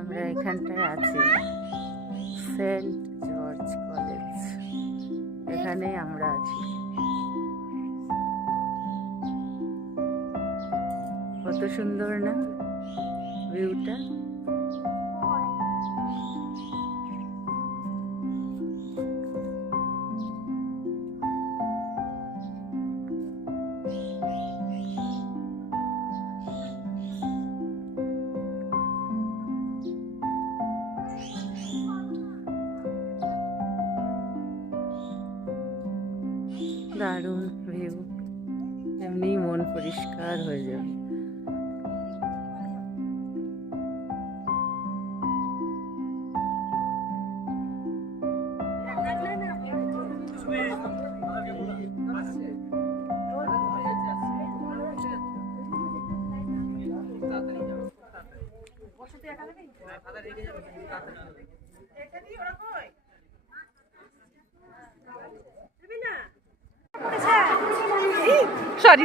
আমরা এখানটায় আছি, সেন্ট জর্জ কলেজ, এখানে আমরা আছি। কত সুন্দর না ভিউটা। দারুণ ভিউ, এমনি মন পরিষ্কার হয়ে যাবে। সরি